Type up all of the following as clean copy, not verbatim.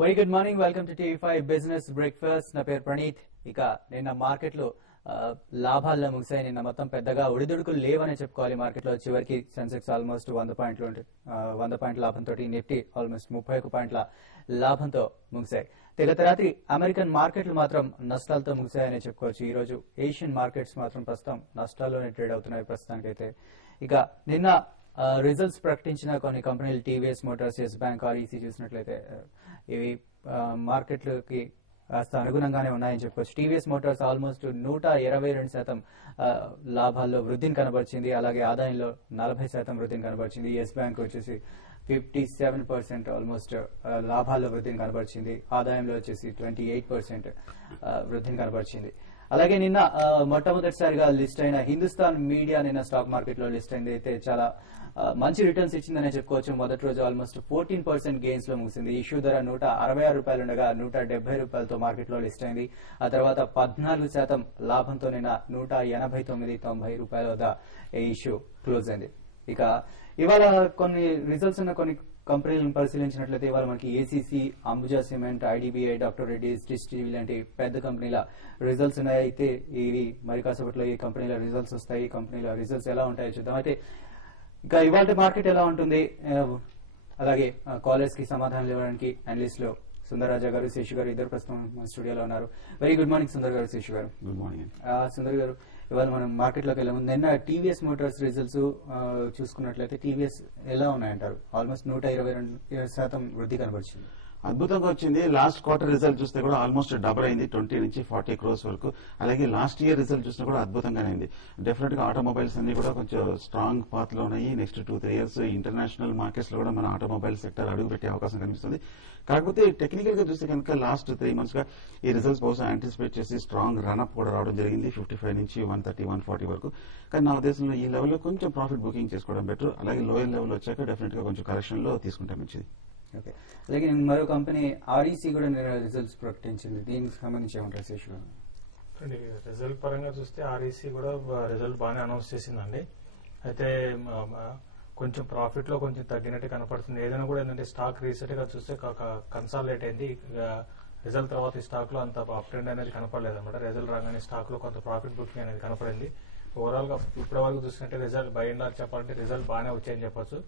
Very good morning, welcome to TV5 business breakfast. నా పేరు ప్రణీత్. ఇక నిన్న మార్కెట్లో లాభాల్లో ముగిసాయి. నిన్న మొత్తం పెద్దగా ఒడిదుడుకులు లేవనే చెప్పుకోవాలి. మార్కెట్లో చివరికి సెన్సెక్స్ ఆల్మోస్ట్ 100 పాయింట్ల లాభంతో, నిఫ్టీ ఆల్మోస్ట్ 31 పాయింట్ల లాభంతో ముగిశాయి. గత రాత్రి అమెరికన్ మార్కెట్లు మాత్రం నష్టాలతో ముగిశాయని చెప్పుకోవచ్చు. ఈ రోజు ఏషియన్ మార్కెట్స్ మాత్రం ప్రస్తుతం నష్టాల్లోనే ట్రేడ్ అవుతున్నాయి ప్రస్తుతానికైతే. ఇక నిన్న రిజల్ట్స్ ప్రకటించిన కొన్ని కంపెనీలు టీవీఎస్ మోటార్స్, ఎస్ బ్యాంక్, ఆర్ఈసీ చూసినట్లయితే ఇవి మార్కెట్లకి కాస్త అనుగుణంగానే ఉన్నాయని చెప్పుకోవచ్చు. టీవీఎస్ మోటార్స్ ఆల్మోస్ట్ 122% లాభాల్లో వృద్ధిని కనబరిచింది. అలాగే ఆదాయంలో 40% వృద్ధిని కనబరిచింది. ఎస్ బ్యాంక్ వచ్చేసి 57% ఆల్మోస్ట్ లాభాల్లో వృద్ధిని కనబరిచింది. ఆదాయంలో వచ్చేసి 28% వృద్ధిని కనబరిచింది. అలాగే నిన్న మొట్టమొదటిసారిగా లిస్ట్ అయిన హిందుస్థాన్ మీడియా నిన్న స్టాక్ మార్కెట్ లో లిస్ట్ అయింది. అయితే చాలా మంచి రిటర్న్స్ ఇచ్చిందనే చెప్పుకోవచ్చు. మొదటి రోజు ఆల్మోస్ట్ 14% గెయిన్స్ లో ముగిసింది. ఇష్యూ ధర ₹166 ఉండగా ₹170తో మార్కెట్ లో లిస్ట్ అయింది. ఆ తర్వాత 14% లాభంతో నిన్న ₹189.90 వద్ద ఈ ఇష్యూ క్లోజ్ అయింది. ఇక ఇవాళ కొన్ని రిజల్ట్స్ ఉన్న కొన్ని కంపెనీలను పరిశీలించినట్లయితే ఇవాళ మనకి ఏసీసీ, అంబుజా సిమెంట్, ఐడిబిఐ, డాక్టర్ రెడ్డిస్, డిస్టిల్ లాంటి పెద్ద కంపెనీల రిజల్ట్స్ ఉన్నాయి. అయితే ఇవి మరి కాసేపట్లో ఈ కంపెనీల రిజల్ట్స్ వస్తాయి. ఈ కంపెనీల రిజల్ట్స్ ఎలా ఉంటాయో చూద్దాం. అయితే ఇక ఇవాళ మార్కెట్ ఎలా ఉంటుంది, అలాగే కాలర్స్ కి సమాధానాలు ఇవ్వడానికి అనలిస్ట్ సుందరరాజా గారు, శేషు గారు ఇద్దరు ప్రస్తుతం స్టూడియోలో ఉన్నారు. వెరీ గుడ్ మార్నింగ్ సుందర్ గారు, శేషు గారు. Good morning. సుందర్ గారు, ఇవాళ మనం మార్కెట్లోకి వెళ్ళే ముందు నిన్న టీవీఎస్ మోటార్స్ రిజల్ట్స్ చూసుకున్నట్లయితే టీవీఎస్ ఎలా ఉన్నాయంటారు? ఆల్మోస్ట్ 122% వృద్ధి కనబరిచింది. అద్భుతంగా వచ్చింది. లాస్ట్ క్వార్టర్ రిజల్ట్ చూస్తే కూడా ఆల్మోస్ట్ డబుల్ అయింది, 20 నుంచి 40 crores వరకు. అలాగే లాస్ట్ ఇయర్ రిజల్ట్ చూసినా కూడా అద్భుతంగానే అయింది. డెఫినెట్ గా ఆటోమొబైల్స్ అన్ని కూడా కొంచెం స్ట్రాంగ్ పాత్ లో ఉన్నాయి. నెక్స్ట్ 2-3 years ఇంటర్నేషనల్ మార్కెట్స్ లో కూడా మన ఆటోమొబైల్ సెక్టర్ అడుగు పెట్టే అవకాశం కనిపిస్తుంది. కాకపోతే టెక్నికల్ గా చూస్తే కనుక లాస్ట్ 3 months గా ఈ రిజల్ట్స్ బహుశా యాంటిసిపేట్ చేసి స్ట్రాంగ్ రన్అప్ కూడా రావడం జరిగింది, 55 నుంచి 130-140 వరకు. కానీ నా ఉద్దేశంలో ఈ లెవెల్లో కొంచెం ప్రాఫిట్ బుకింగ్ చేసుకోవడం బెటర్. అలాగే లోయర్ లెవెల్ వచ్చాక డెఫినెట్ గా కొంచెం కరెక్షన్ లో తీసుకుంటే మంచిది. ఓకే, అలాగే మరో కంపెనీ ఆర్ఈసీ కూడా రిజల్ట్స్ ప్రకటించింది. దీనికి సంబంధించి ఏమంటారు శేషు? రిజల్ట్ పరంగా చూస్తే ఆర్ఈసీ కూడా రిజల్ట్ బాగానే అనౌన్స్ చేసిందండి. అయితే కొంచెం ప్రాఫిట్ లో కొంచెం తగ్గినట్టు కనపడుతుంది. ఏదైనా కూడా ఏంటంటే స్టాక్ రీసెంట్ గా చూస్తే కన్సాలిడేట్ అయింది. రిజల్ట్ తర్వాత ఈ స్టాక్ లో అంత అప్ ట్రెండ్ అనేది కనపడలేదు అనమాట. రిజల్ట్ రాగానే స్టాక్ లో కొంత ప్రాఫిట్ బుకింగ్ అనేది కనపడింది. ఓవరాల్ గా ఇప్పటి వరకు చూసినట్టే రిజల్ట్ బై అండ్ లార్జ్ చెప్పాలంటే రిజల్ట్ బాగానే వచ్చాయని చెప్పొచ్చు.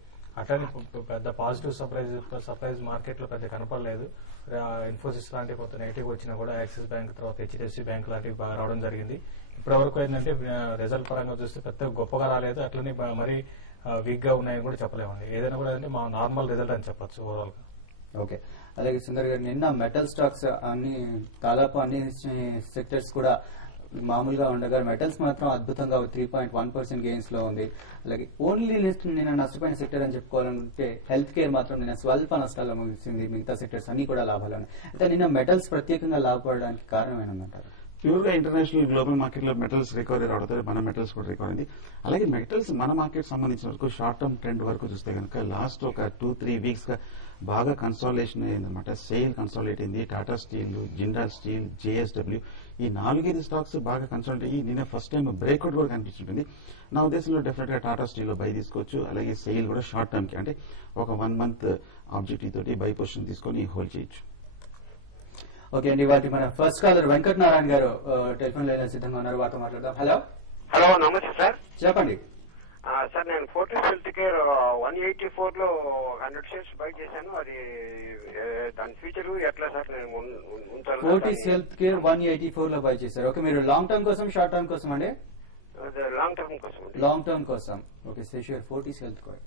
అట్లనే పెద్ద పాజిటివ్ సర్ప్రైజ్ మార్కెట్ లో పెద్ద కనపడలేదు. ఇన్ఫోసిస్ లాంటి కొంత నెగిటివ్ వచ్చినా కూడా యాక్సిస్ బ్యాంక్, తర్వాత హెచ్డిఎఫ్సి బ్యాంక్ లాంటివి బాగా రావడం జరిగింది. ఇప్పటి వరకు ఏంటంటే రిజల్ట్ పరంగా చూస్తే పెద్ద గొప్పగా రాలేదు, అట్లనే మరీ వీక్ గా ఉన్నాయని కూడా చెప్పలేమండి. ఏదైనా కూడా అంటే మా నార్మల్ రిజల్ట్ అని చెప్పొచ్చు ఓవరాల్ గా. ఓకే, అలాగే సుందర్ గారు, నిన్న మెటల్ స్టాక్స్ దాదాపు అన్ని సెక్టర్స్ కూడా మామూలుగా ఉండగా మెటల్స్ మాత్రం అద్భుతంగా 3.1% గెయిన్స్ లో ఉంది. అలాగే ఓన్లీ నిన్న నష్టపోయిన సెక్టర్ అని చెప్పుకోవాలంటే హెల్త్ కేర్ మాత్రం నిన్న స్వల్ప నష్టాల్లో ముగిసింది. మిగతా సెక్టర్స్ అన్ని కూడా లాభాలు ఉన్నాయి. అయితే నిన్న మెటల్స్ ప్రత్యేకంగా లాభపడడానికి కారణం ఏమంటారు? ప్యూర్ గా ఇంటర్నేషనల్ గ్లోబల్ మార్కెట్ లో మెటల్స్ రికవరీ రావడం, మన మెటల్స్ కూడా రికవర్ అయింది. అలాగే మెటల్స్ మన మార్కెట్ సంబంధించిన వరకు షార్ట్ టర్మ్ ట్రెండ్ వరకు చూస్తే కనుక లాస్ట్ ఒక 2-3 weeks గా బాగా కన్సాలిడేషన్ అయిందన్నమాట. సేల్ కన్సాలిడేట్ అయింది. Tata steel, Jindal steel, JSW ఈ 4-5 స్టాక్స్ బాగా కన్సాలిడేట్ అయ్యి నిన్న ఫస్ట్ టైం బ్రేక్అవుట్ కూడా కనిపిస్తుంటుంది. నా ఉద్దేశంలో డెఫినెట్ గా టాటా స్టీల్ లో బై తీసుకోవచ్చు. అలాగే సేల్ కూడా షార్ట్ టర్మ్ కి అంటే ఒక 1 month ఆబ్జెక్టివ్ తోటి బై పొజిషన్ తీసుకొని హోల్డ్ చేయొచ్చు. ఓకే అండి, వాటి మన ఫస్ట్ కాలర్ వెంకట నారాయణ గారు టెలిఫోన్ లైన్ సిద్ధంగా ఉన్నారు, వారితో మాట్లాడదాం. హలో. హలో, నమస్తే సార్. చెప్పండి సార్. నేను ఫోర్టిస్ హెల్త్ కేర్ 184 లో 100 shares బై చేశాను. అది దాని ఫ్యూచర్ ఎట్లా సార్? నేను ఉంచాను. ఫోర్టిస్ హెల్త్ కేర్ 184 లో బై చేశారు. ఓకే, మీరు లాంగ్ టర్మ్ కోసం, షార్ట్ టర్మ్ కోసం అండి? లాంగ్ టర్మ్ కోసం. లాంగ్ టర్మ్ కోసం. Okay, Seshu, Fortis health care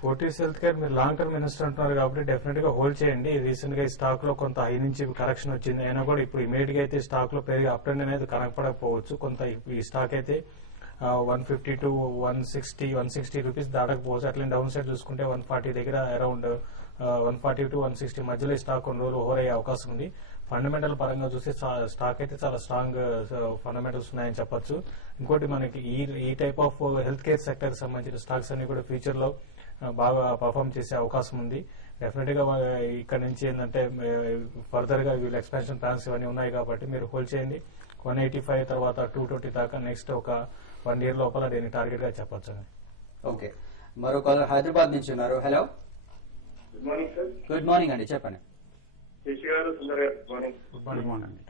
Fortis health care మీరు లాంగ్ టర్మ్ ఇన్వెస్టర్ అంటున్నారు కాబట్టి డెఫినెట్ గా హోల్డ్ చేయండి. రీసెంట్ గా ఈ స్టాక్ లో కొంత హై నుంచి కరెక్షన్ వచ్చింది. అయినా కూడా ఇప్పుడు ఇమీడియట్ గా అయితే స్టాక్ లో పెరిగి అప్ ట్రెండ్ అనేది కనపడకపోవచ్చు. కొంత ఈ స్టాక్ అయితే 150 to 160 రూపీస్ దాటకపోవచ్చు. అట్లనే డౌన్ సైడ్ చూసుకుంటే 140 దగ్గర అరౌండ్ 140 to 160 మధ్యలో ఈ స్టాక్ కొన్ని రోజులు హోర్ అయ్యే అవకాశం ఉంది. ఫండమెంటల్ పరంగా చూస్తే స్టాక్ అయితే చాలా స్ట్రాంగ్ ఫండమెంటల్స్ ఉన్నాయని చెప్పొచ్చు. ఇంకోటి మనకి ఈ type of health care sector సంబంధించిన స్టాక్స్ అన్ని కూడా ఫ్యూచర్ లో బాగా పర్ఫామ్ చేసే అవకాశం ఉంది. డెఫినెట్ గా ఇక్కడ నుంచి ఏంటంటే ఫర్దర్ గా వీళ్ళ ఎక్స్పాన్షన్ ప్లాన్స్ ఇవన్నీ ఉన్నాయి కాబట్టి మీరు హోల్డ్ చేయండి. 185 తర్వాత 220 దాకా నెక్స్ట్ ఒక 1 year లోపల దీన్ని టార్గెట్ గా చెప్పొచ్చు. ఓకే, మరో కాలర్ హైదరాబాద్ నుంచి ఉన్నారు. Hello. Good morning sir. Good morning అండి, చెప్పండి. శశి గారు, Sundar garu, good morning. Good good morning. Morning అండి.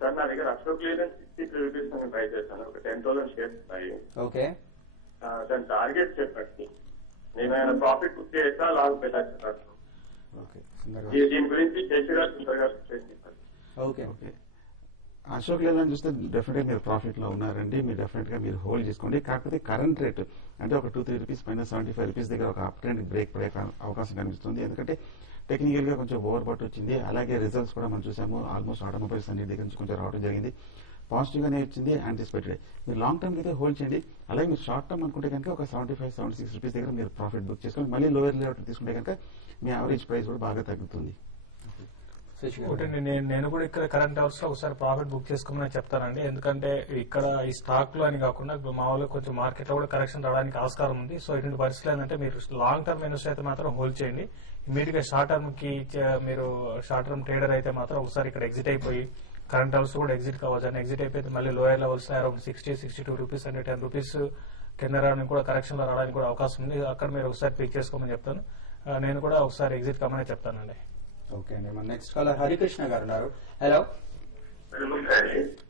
సార్ నా దగ్గర అశోక్ లేదండ్ 63 రూపీస్ అని ట్రై చేశాను. ఒక 10,000 షేర్స్ ఉన్నాయి. ఓకే దాని టార్గెట్ చెప్పండి. నేను ఆయన ప్రాఫిట్ బుక్ చేసా లాస్ పెట్టచ్చు సార్. ఓకే సుందర్ గారు. దీని గురించి శశి గారు, సుందర్ గారు చేస్తారు. ఓకే ఓకే అశోక్ లేదని చూస్తే డెఫినెట్ గా మీరు ప్రాఫిట్ లో ఉన్నారండి. మీరు డెఫినెట్ గా మీరు హోల్డ్ చేసుకోండి. కాకపోతే కరెంట్ రేట్ అంటే ఒక 2-3 రూపీస్ పైన 75 రూపీస్ దగ్గర ఒక అప్ ట్రెండ్ బ్రేక్ పడే అవకాశం కనిపిస్తుంది. ఎందుకంటే టెక్నికల్ గా కొంచెం ఓవర్ బాట్ వచ్చింది. అలాగే రిజల్ట్స్ కూడా మనం చూసాము. ఆల్మోస్ట్ ఆటోమొబైల్స్ అన్ని దగ్గర నుంచి కొంచెం రావడం జరిగింది. పాజిటివ్ గానే వచ్చింది, యాంటిసిపేటెడ్. మీరు లాంగ్ టర్మ్ అయితే హోల్డ్ చేయండి. అలాగే మీరు షార్ట్ టర్మ్ అనుకుంటే కనుక ఒక 75-76 రూపీస్ దగ్గర మీరు ప్రాఫిట్ బుక్ చేసుకోండి. మళ్ళీ లోయర్ లెవెల్ తీసుకుంటే కనుక మీ యావరేజ్ ప్రైస్ కూడా బాగా తగ్గుతుంది. శశి గారు. ఒకటి నేను కూడా ఇక్కడ కరెంట్ అవర్స్ లో ఒకసారి ప్రాఫిట్ బుక్ చేసుకోమని చెప్తానండి. ఎందుకంటే ఇక్కడ ఈ స్టాక్ లో అని కాకుండా మామూలుగా కొంచెం మార్కెట్ లో కూడా కరెక్షన్ రావడానికి ఆస్కారం ఉంది. సో ఇటువంటి పరిస్థితులు ఏంటంటే మీరు లాంగ్ టర్మ్ ఇన్వెస్ట్ అయితే మాత్రం హోల్డ్ చేయండి. ఇమీడియట్ గా షార్ట్ టర్మ్ కి మీరు షార్ట్ టర్మ్ ట్రేడర్ అయితే మాత్రం ఒకసారి ఇక్కడ ఎగ్జిట్ అయిపోయి కరెంట్ అవర్స్ కూడా ఎగ్జిట్ కావచ్చు. అని ఎగ్జిట్ అయిపోతే మళ్ళీ లోయర్ లెవెల్స్ అరౌండ్ 60-62 రూపీస్ అంటే 10 రూపీస్ కింద రావడానికి కూడా కరెక్షన్ లో రావడానికి కూడా అవకాశం ఉంది. అక్కడ మీరు ఒకసారి పిక్ చేసుకోమని చెప్తాను. నేను కూడా ఒకసారి ఎగ్జిట్ కమ్మని చెప్తానండి. ఓకే అండి, మన నెక్స్ట్ కాలర్ హరికృష్ణ గారు ఉన్నారు. హలో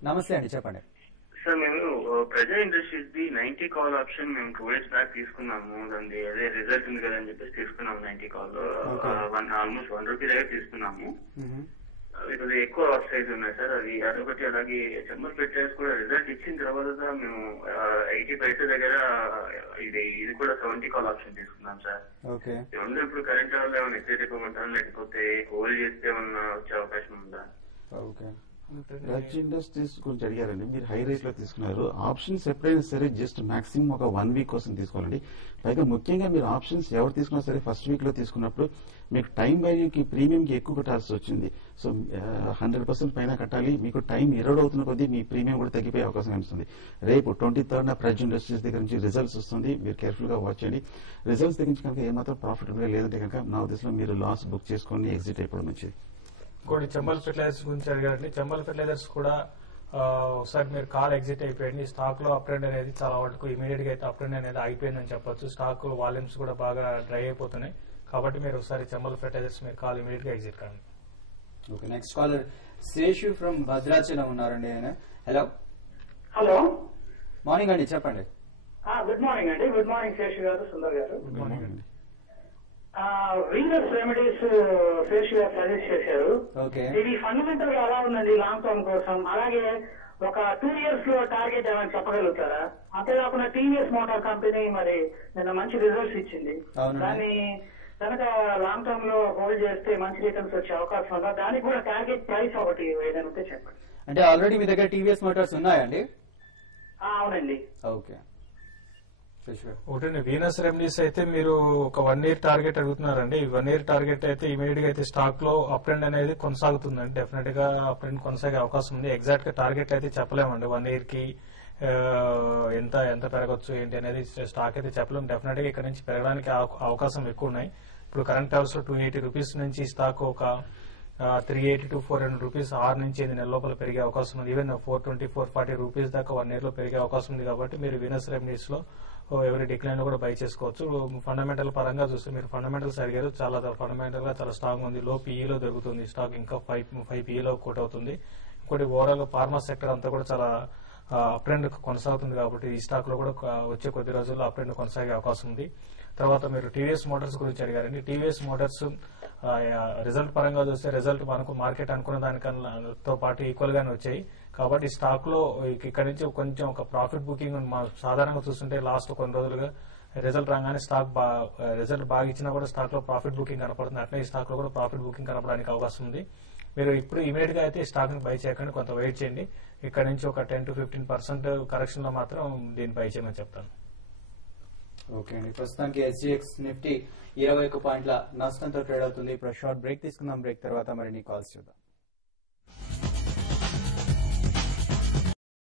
నమస్తే అండి, చెప్పండి. సార్ మేము ప్రజా ఇండస్ట్రీస్ ది 90 కాల్ ఆప్షన్ మేము 2 డేస్ బ్యాక్ తీసుకున్నాము. దాని అదే రిజల్ట్ ఉంది కదని చెప్పేసి తీసుకున్నాము. 90 కాల్ ఆల్మోస్ట్ 1 రూపీ దగ్గర తీసుకున్నాము. ఇది ఎక్కువ సైజ్ ఉన్నాయి సార్. అది అదొకటి. అలాగే చెమ్మల్ పెట్టేసి కూడా రిజల్ట్ ఇచ్చిన తర్వాత మేము 80 పైసా దగ్గర ఇది కూడా 70 కాల్ ఆప్షన్ తీసుకున్నాం సార్. ఓకే ఏమన్నా ఇప్పుడు కరెంట్ వల్ల ఏమైనా ఎక్సైట్ అయిపోమంటారా, లేకపోతే హోల్డ్ చేస్తే ఏమన్నా వచ్చే అవకాశం ఉందా? ఓకే రజ్ ఇండస్ట్రీస్ గురించి అడిగారండి. మీరు హై రేట్ లో తీసుకున్నారు. ఆప్షన్స్ ఎప్పుడైనా సరే జస్ట్ మాక్సిమం ఒక 1 వీక్ కోసం తీసుకోవాలండి. పైగా ముఖ్యంగా మీరు ఆప్షన్స్ ఎవరు తీసుకున్నా సరే ఫస్ట్ వీక్ లో తీసుకున్నప్పుడు మీకు టైం వాల్యూకి ప్రీమియం కి ఎక్కువ కట్టాల్సి వచ్చింది. సో 100% పైన కట్టాలి. మీకు టైం ఎరోడ్ అవుతున్న కొద్దీ మీ ప్రీమియం కూడా తగ్గిపోయే అవకాశం కనిపిస్తుంది. రేపు 23rd రజ్ ఇండస్ట్రీస్ దగ్గర నుంచి రిజల్ట్స్ వస్తుంది. మీరు కేర్ఫుల్ గా వాచ్ చేయండి. రిజల్ట్స్ దగ్గర నుంచి కనుక ఏమాత్రం ప్రాఫిటబుల్ గా లేదంటే కనుక నా ఉద్దేశంలో మీరు లాస్ బుక్ చేసుకొని ఎగ్జిట్ అయిపోవడం మంచిది. ఇంకోటి చెంబల్ ఫెర్టిలైజర్స్ గురించి అడిగారండి. చెంబల్ ఫెర్టిలైజర్స్ కూడా ఒకసారి మీరు కాల్ ఎగ్జిట్ అయిపోయింది. స్టాక్ లో అప్ ట్రెండ్ అనేది చాలా వరకు ఇమీడియట్ గా అయితే అప్ ట్రెండ్ అనేది ఆగిపోయిందని చెప్పొచ్చు. స్టాక్ వాల్యూమ్స్ కూడా బాగా డ్రై అయిపోతున్నాయి. కాబట్టి మీరు ఒకసారి చెంబల్ ఫెర్టిలైజర్స్ మీరు కాల్ ఇమీడియట్ గా ఎగ్జిట్ కాండి. Okay next caller Seshu from Bhadrachalam ఉన్నారండి ఆయన. హలో హలో మార్నింగ్ అండి, చెప్పండి. గుడ్ మార్నింగ్ అండి. Good morning Seshu garu, Sundar garu. Good morning అండి. వీనస్ రెమెడీస్ శేషు గారు సజెస్ట్ చేశారు. ఓకే ఇది ఫండమెంటల్ గా ఎలా ఉందండి లాంగ్ టర్మ్ కోసం? అలాగే ఒక 2 ఇయర్స్ లో టార్గెట్ ఏమైనా చెప్పగలుగుతారా? అంతేకాకుండా టీవీఎస్ మోటార్ కంపెనీ మరి నిన్న మంచి రిజల్ట్స్ ఇచ్చింది. అవునండి. దాన్ని కనుక లాంగ్ టర్మ్ లో హోల్డ్ చేస్తే మంచి రిటర్న్స్ వచ్చే అవకాశం ఉందా? దానికి కూడా టార్గెట్ ప్రైస్ ఒకటి ఏదైనా ఉంటే చెప్పండి. అంటే ఆల్రెడీ మీ దగ్గర టీవీఎస్ మోటార్స్ ఉన్నాయండి? అవునండి. ఓకే ఒకటి వీనస్ రెమెడీస్ అయితే మీరు ఒక 1 ఇయర్ టార్గెట్ అడుగుతున్నారండి. 1 ఇయర్ టార్గెట్ అయితే ఇమీడియట్ గా అయితే స్టాక్ లో అప్ ట్రెండ్ అనేది కొనసాగుతుందండి. డెఫినెట్ గా అప్ ట్రెండ్ కొనసాగే అవకాశం ఉంది. ఎగ్జాక్ట్ గా టార్గెట్ అయితే చెప్పలేమండి. 1 ఇయర్ కి ఎంత పెరగచ్చు ఏంటి అనేది స్టాక్ అయితే చెప్పలేము. డెఫినెట్ గా ఇక్కడ నుంచి పెరగడానికి అవకాశం ఎక్కువ ఉన్నాయి. ఇప్పుడు కరెంట్ అవర్స్ లో 280 రూపీస్ నుంచి స్టాక్ ఒక 380 to 400 రూపీస్ 6 నుంచి 8 నెలల లోపల పెరిగే అవకాశం ఉంది. ఈవెన్ 420-440 రూపీస్ దాకా 1 ఇయర్ లో పెరిగే అవకాశం ఉంది. కాబట్టి మీరు వీనస్ రెమెడీస్ లో ఎవరి డిక్లైన్ లో కూడా బై చేసుకోవచ్చు. ఫండమెంటల్ పరంగా చూస్తే మీరు ఫండమెంటల్స్ అడిగారు. చాలా ఫండమెంటల్ గా చాలా స్ట్రాంగ్ ఉంది. లో పీఈలో దొరుకుతుంది స్టాక్. ఇంకా 5 పీఈలో కోట్ అవుతుంది. ఇంకోటి ఓవరాల్ ఫార్మా సెక్టర్ అంతా కూడా చాలా అప్ ట్రెండ్ కొనసాగుతుంది. కాబట్టి ఈ స్టాక్ లో కూడా వచ్చే కొద్ది రోజుల్లో అప్ ట్రెండ్ కొనసాగే అవకాశం ఉంది. తర్వాత మీరు టీవీఎస్ మోటార్స్ గురించి అడిగారండి. టీవీఎస్ మోటార్స్ రిజల్ట్ పరంగా చూస్తే రిజల్ట్ మనకు మార్కెట్ అనుకున్న దానికన్నా పాటు ఈక్వల్ గానే వచ్చాయి. కాబట్టి స్టాక్ లో ఇక్కడ నుంచి కొంచెం ఒక ప్రాఫిట్ బుకింగ్ సాధారణంగా చూస్తుంటే లాస్ట్ కొన్ని రోజులుగా రిజల్ట్ రాగానే స్టాక్ రిజల్ట్ బాగా ఇచ్చినా కూడా స్టాక్ లో ప్రాఫిట్ బుకింగ్ కనపడుతుంది. అట్లా ఈ స్టాక్ లో కూడా ప్రాఫిట్ బుకింగ్ కనపడడానికి అవకాశం ఉంది. మీరు ఇప్పుడు ఇమీడియట్ గా అయితే స్టాక్ ని బై చేయకండి, కొంత వెయిట్ చేయండి. ఇక్కడ నుంచి ఒక 10-15% కరెక్షన్ లో మాత్రం దీన్ని బై చేయమని చెప్తాను. ఓకే అండి, ప్రస్తుతానికి SGX నిఫ్టీ 21 పాయింట్ల నష్టంతో ట్రేడ్ అవుతుంది. ఇప్పుడు షార్ట్ బ్రేక్ తీసుకుందాం. బ్రేక్ తర్వాత మరిన్ని కాల్స్ చూద్దాం.